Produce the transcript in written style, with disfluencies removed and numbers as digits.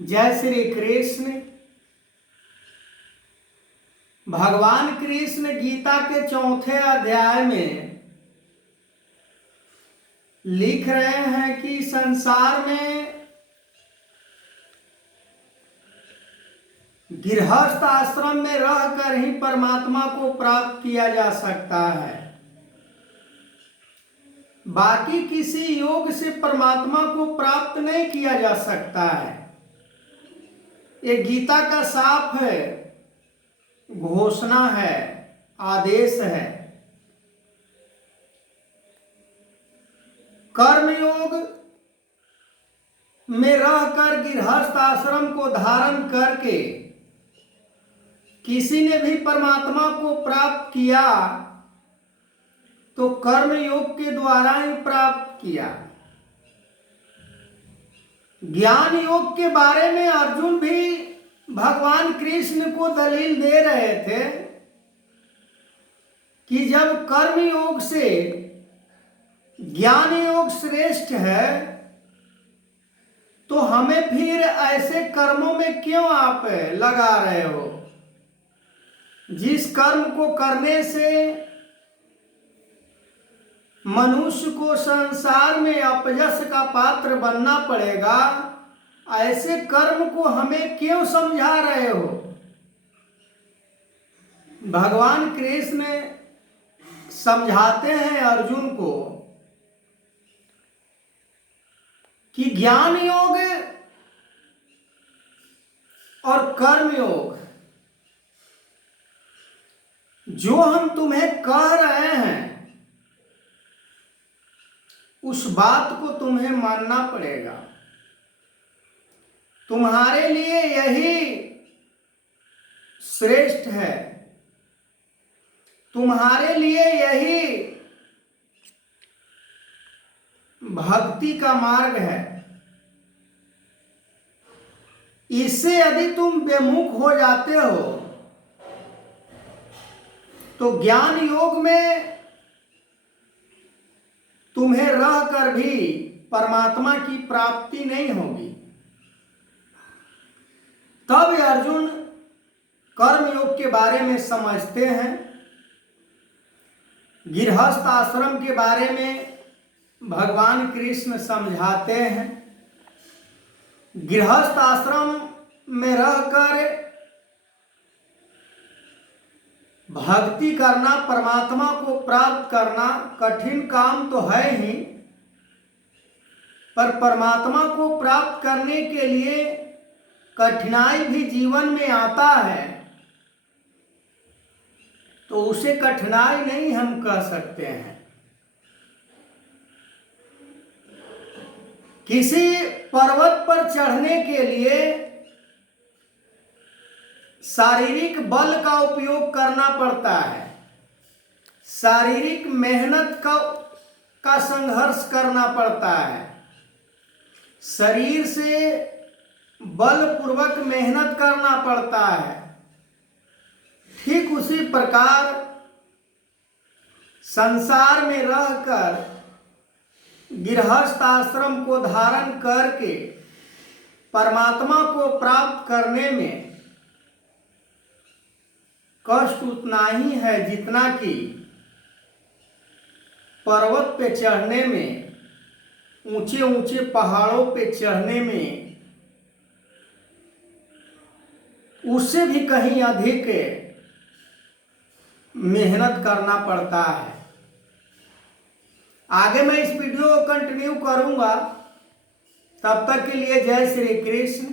जय श्री कृष्ण। भगवान कृष्ण गीता के चौथे अध्याय में लिख रहे हैं कि संसार में गृहस्थ आश्रम में रहकर ही परमात्मा को प्राप्त किया जा सकता है। बाकी किसी योग से परमात्मा को प्राप्त नहीं किया जा सकता है। ये गीता का साफ है, घोषणा है, आदेश है। कर्मयोग में रहकर गृहस्थ आश्रम को धारण करके किसी ने भी परमात्मा को प्राप्त किया तो कर्मयोग के द्वारा ही प्राप्त किया। ज्ञान योग के बारे में अर्जुन भी भगवान कृष्ण को दलील दे रहे थे कि जब कर्म योग से ज्ञान योग श्रेष्ठ है तो हमें फिर ऐसे कर्मों में क्यों आप लगा रहे हो जिस कर्म को करने से मनुष्य को संसार में अपयश का पात्र बनना पड़ेगा। ऐसे कर्म को हमें क्यों समझा रहे हो। भगवान कृष्ण समझाते हैं अर्जुन को कि ज्ञान योग और कर्म योग जो हम तुम्हें कह रहे हैं उस बात को तुम्हें मानना पड़ेगा। तुम्हारे लिए यही श्रेष्ठ है, तुम्हारे लिए यही भक्ति का मार्ग है। इससे यदि तुम विमुख हो जाते हो तो ज्ञान योग में तुम्हें रहकर भी परमात्मा की प्राप्ति नहीं होगी। तब अर्जुन कर्म योग के बारे में समझते हैं। गृहस्थ आश्रम के बारे में भगवान कृष्ण समझाते हैं। गृहस्थ आश्रम में रहकर भक्ति करना, परमात्मा को प्राप्त करना कठिन काम तो है ही, पर परमात्मा को प्राप्त करने के लिए कठिनाई भी जीवन में आता है तो उसे कठिनाई नहीं हम कह सकते हैं। किसी पर्वत पर चढ़ने के लिए शारीरिक बल का उपयोग करना पड़ता है, शारीरिक मेहनत का संघर्ष करना पड़ता है, शरीर से बलपूर्वक मेहनत करना पड़ता है। ठीक उसी प्रकार संसार में रहकर गृहस्थ आश्रम को धारण करके परमात्मा को प्राप्त करने में कष्ट उतना ही है जितना कि पर्वत पे चढ़ने में, ऊंचे ऊंचे पहाड़ों पे चढ़ने में उससे भी कहीं अधिक मेहनत करना पड़ता है। आगे मैं इस वीडियो को कंटिन्यू करूंगा। तब तक के लिए जय श्री कृष्ण।